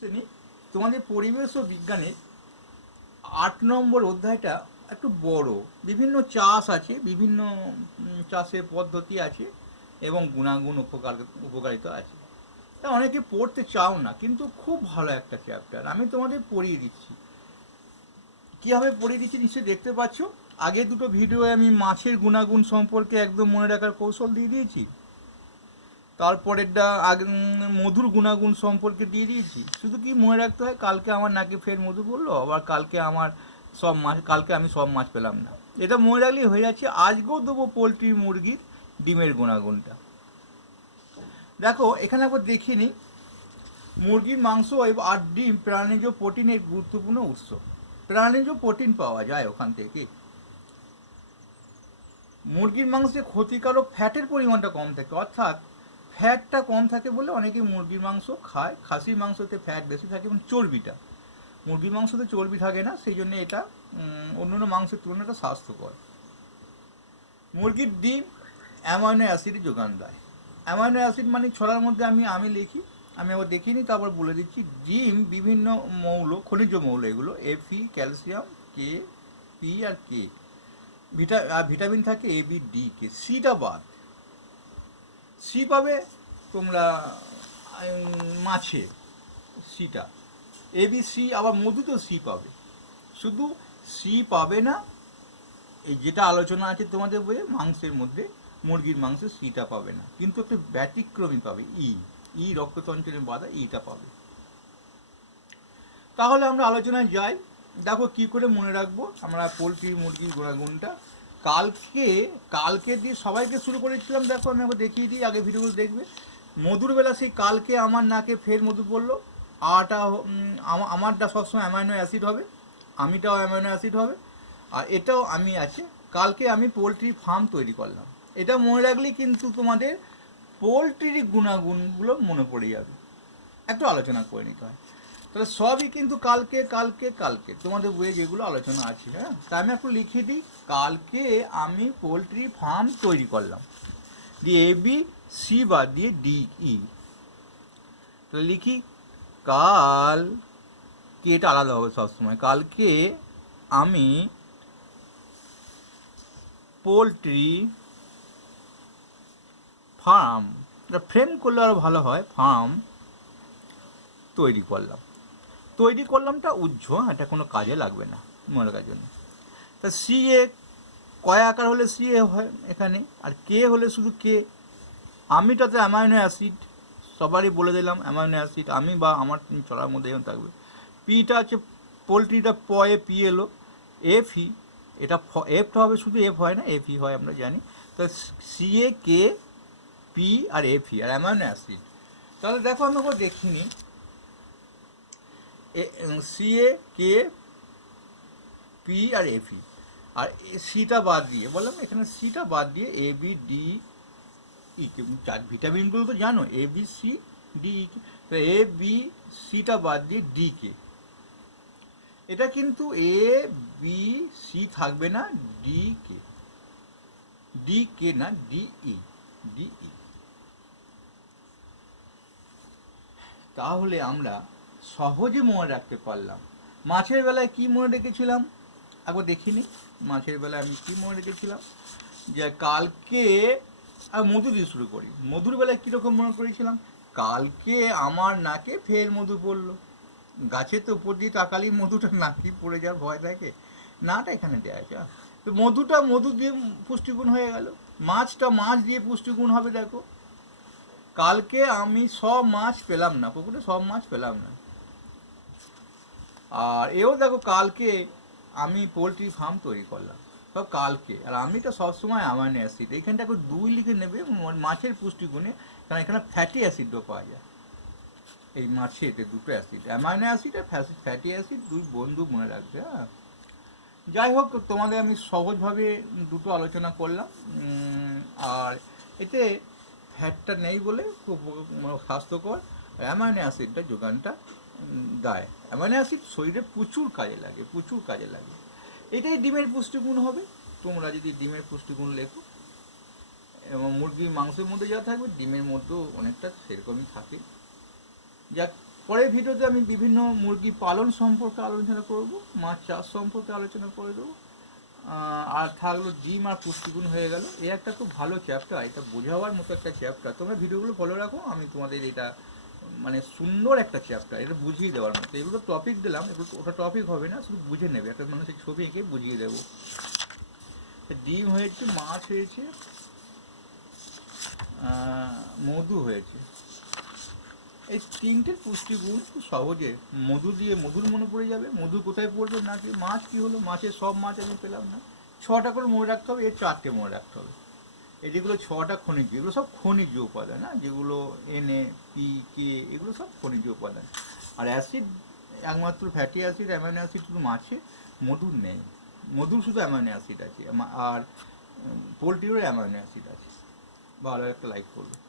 শ্রেণি, তোমাদের পরিবেশ ও বিজ্ঞানের আট নম্বর অধ্যায়টা একটু বড়। বিভিন্ন চাষ আছে, বিভিন্ন চাষের পদ্ধতি আছে এবং গুণাগুণ উপকার, উপকারিতা আছে। তা অনেকে পড়তে চাও না, কিন্তু খুব ভালো একটা চ্যাপ্টার আমি তোমাদের পড়িয়ে দিচ্ছি। কীভাবে পড়িয়ে দিচ্ছি নিশ্চয়ই দেখতে পাচ্ছ? আগে দুটো ভিডিওয়ে আমি মাছের গুণাগুণ সম্পর্কে একদম মনে রাখার কৌশল দিয়ে দিয়েছি। তারপরেরটা আগে মধুর গুণাগুণ সম্পর্কে দিয়ে দিয়েছি। শুধু কি মনে রাখতে হয়, কালকে আমার নাকে ফের মধু পড়ল, আবার কালকে আমার সব মাছ, কালকে আমি সব মাছ পেলাম না। এটা মনে রাখলেই হয়ে যাচ্ছে, আজকেও দেবো পোলট্রি মুরগির ডিমের গুণাগুণটা। দেখো, এখানে একবার দেখিয়ে নিই। মুরগির মাংস আর ডিম প্রাণীজ প্রোটিনের গুরুত্বপূর্ণ উৎস। প্রাণীজ প্রোটিন পাওয়া যায় ওখান থেকে। মুরগির মাংসে ক্ষতিকারক ফ্যাটের পরিমাণটা কম থাকে। অর্থাৎ ফ্যাটটা কম থাকে বলে অনেকে মুরগির মাংস খায়। খাসির মাংসতে ফ্যাট বেশি থাকে এবং চর্বিটা। মুরগির মাংসতে চর্বি থাকে না, সেই জন্য এটা অন্যান্য মাংসের তুলনায় স্বাস্থ্যকর। মুরগির ডিম অ্যামাইনো অ্যাসিড যোগান দেয়। অ্যামাইনো অ্যাসিড মানে ছড়ার মধ্যে আমি আমি লিখি, আমি আবার দেখিনি, তারপর বলে দিচ্ছি। ডিম বিভিন্ন মৌল, খনিজ মৌল এগুলো এফি ক্যালসিয়াম কে পি আর কে ভিটা ভিটামিন থাকে এ বি ডি কে সিটা বাদ। সি পাবে তোমরা মাছে, সিটা। এ, বি, সি, আবার মধুতেও সি পাবে। শুধু সি পাবে না, এই যেটা আলোচনা আছে তোমাদের বইয়ে, মাংসের মধ্যে, মুরগির মাংসে সিটা পাবে না। কিন্তু একটা ব্যতিক্রমী পাবে, ই ই রক্ততন্ত্রের বাধা, ইটা পাবে। তাহলে আমরা আলোচনায় যাই। দেখো কি করে মনে রাখব, আমরা পোলট্রি মুরগির গুণাগুণটা কালকে কালকে দিয়ে সবাইকে শুরু করেছিলাম, দেখো আমি একবার দেখিয়ে দিই, আগে ভিডিওগুলো দেখবে। মধুর বেলা সেই কালকে আমার নাকে ফের মধু পড়ল। আটা আমারটা সবসময় অ্যামাইনো অ্যাসিড হবে, আমিটাও অ্যামাইনো অ্যাসিড হবে। আর এটাও আমি আছে। কালকে আমি পোলট্রি ফার্ম তৈরি করলাম। এটা মনে রাখলেই কিন্তু তোমাদের পোলট্রির গুণাগুণগুলো মনে পড়ে যাবে। একটু আলোচনা করে নিতে হয়। তাহলে সবই কিন্তু কালকে কালকে কালকে। তোমাদের বইয়ে যেগুলো আলোচনা আছে হ্যাঁ? তা আমি একটু লিখে দিই। কালকে আমি পোলট্রি ফার্ম তৈরি করলাম। দিয়ে এ বি সি বা দিয়ে ডি ই তাহলে লিখি, কাল কে এটা আলাদা হবে সবসময়। কালকে আমি পোলট্রি ফার্ম ফ্রেম করলে আরও ভালো হয়, ফার্ম তৈরি করলাম। তৈরি করলামটা উজ্জ্ব এটা কোনো কাজে লাগবে না মনে রাখার জন্য। তা সি এ কয় আকার হলে সি এ হয় এখানে, আর কে হলে শুধু কে আমিটাতে অ্যামাইনো অ্যাসিড সবারই বলে দিলাম অ্যামাইনো অ্যাসিড আমি বা আমার চলার মধ্যে এরকম থাকবে। পিটা হচ্ছে পোলট্রিটা প এ পি এলো এফ ই, এটা এফটা হবে শুধু এফ হয় না এফ ই হয় আমরা জানি। তো C A K P R F E, R amino acid তাহলে দেখো আমি একবার দেখিনি। C, A, K, P R F E আর সিটা বাদ দিয়ে, বললাম এখানে সিটা বাদ দিয়ে এ, বি, ডি, ই চার ভিটামিনগুলো তো জানো, A, B, C, D, E A, B, সিটা বাদ দিয়ে ডি, কে। এটা কিন্তু এ, বি, সি থাকবে না, ডি, কে। ডি, কে না, ডি, ই ডি, ই। তাহলে আমরা সহজে মনে রাখতে পারলাম। মাছের বেলায় কি মনে রেখেছিলাম? একবার দেখিনি। মাছের বেলায় আমি কি মনে রেখেছিলাম? যে কালকে আর মধু দিয়ে শুরু করি। মধুর বেলায় কীরকম মনে করেছিলাম? কালকে আমার নাকে ফের মধু পড়ল। গাছে তো উপর দিয়ে তাকালি মধুটা নাকি পড়ে যাওয়ার ভয় থাকে নাটা এখানে দেওয়া আছে। তো মধুটা মধু দিয়ে পুষ্টিগুণ হয়ে গেল। মাছটা মাছ দিয়ে পুষ্টিগুণ হবে, দেখো। কালকে আমি সব মাছ পেলাম না, পুকুরে সব মাছ পেলাম না। আর এও দেখো কালকে আমি পোলট্রি ফার্ম তৈরি করলাম। সব কালকে, আর আমি তো সবসময় অ্যামাইনো অ্যাসিড এখানটা দুই লিখে নেবে মাছের পুষ্টিগুণে কারণ এখানে ফ্যাটি অ্যাসিডও পাওয়া যায়। এই মাছে এতে দুটো অ্যাসিড অ্যামাইনো অ্যাসিড আর ফ্যাটি অ্যাসিড দুই বন্ধু মনে রাখবে হ্যাঁ? যাই হোক, তোমাদের আমি সহজভাবে দুটো আলোচনা করলাম আর এতে ফ্যাটটা নেই বলে খুব স্বাস্থ্যকর অ্যামাইনো অ্যাসিডটা যোগানটা দেয়। অ্যামাইনো অ্যাসিড শরীরে প্রচুর কাজে লাগে, প্রচুর কাজে লাগে। এটাই ডিমের পুষ্টিগুণ হবে। তোমরা যদি ডিমের পুষ্টিগুণ লেখো, এবং মুরগির মাংসের মধ্যে যা থাকবে, ডিমের মধ্যেও অনেকটা সেরকমই থাকে। যাক, পরের ভিডিওতে আমি বিভিন্ন মুরগি পালন সম্পর্কে আলোচনা করব, মাছ চাষ সম্পর্কে আলোচনা করে দেবো। আর থাকল ডিম আর পুষ্টিগুণ হয়ে গেল। এই একটা খুব ভালো চ্যাপ্টার এটা বোঝাবার মতো একটা চ্যাপ্টার তোমরা ভিডিওগুলো ফলো রাখো, আমি তোমাদের এটা মানে সুন্দর একটা চ্যাপ্টার এটা বুঝিয়ে দেওয়ার মতো। এগুলো টপিক দিলাম, এগুলো ওটা টপিক হবে না, শুধু বুঝে নেবে। একটা মানুষের ছবি এঁকে বুঝিয়ে দেবো। ডিম হয়েছে, মাছ হয়েছে মধু হয়েছে। এই তিনটে পুষ্টিগুণ খুব সহজে মধু দিয়ে মধুর মনে পড়ে যাবে। মধু কোথায় পড়বে না কি? মাছ কি হলো? মাছের সব মাছ আমি পেলাম না। ছটা করে মনে রাখতে হবে, এর চারটে মনে রাখতে হবে। যেগুলো ছটা খনিজ, এগুলো সব খনিজ উপাদান হ্যাঁ? যেগুলো এনএ পি কে এগুলো সব খনিজ উপাদান। আর অ্যাসিড, একমাত্র ফ্যাটি অ্যাসিড, অ্যামাইনো অ্যাসিড শুধু মাছে, মধুর নেই। মধুর শুধু অ্যামাইনো অ্যাসিড আছে। আর পোলট্রিরও অ্যামাইনো অ্যাসিড আছে। ভালো একটা লাইক করবে।